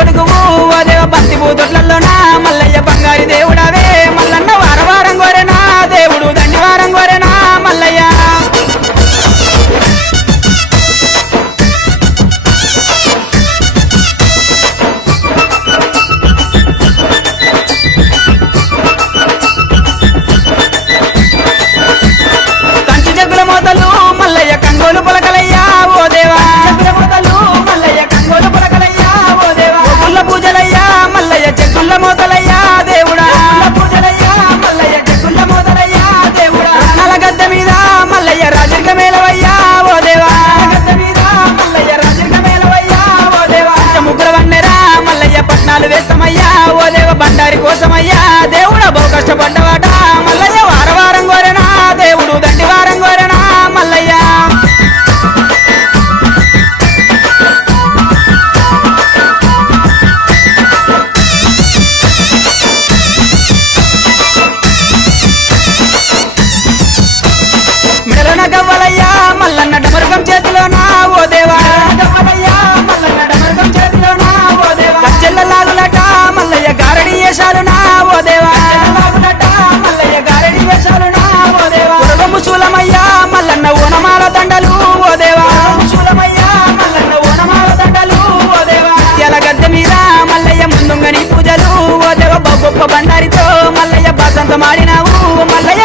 నిత్య మార్గం చేతిలో నా ఓ దేవా. చెల్లలాగులట మల్లయ్య గారడి వేశారు నా ఓ దేవా. ముసూలమయ్యా మల్లన్న ఓనమాల దండలు ఓ దేవా. ముసూలమయ్యా మల్లన్న ఓనమాల దండలు ఓ దేవా. ఎలగద్ద మల్లయ్య ముందుంగని పూజలు ఓ దేవ. బొప్ప బండారితో మల్లయ్య బసంతమాడినావు మల్లయ్య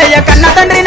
బాలయ్య కన్న తండ్రి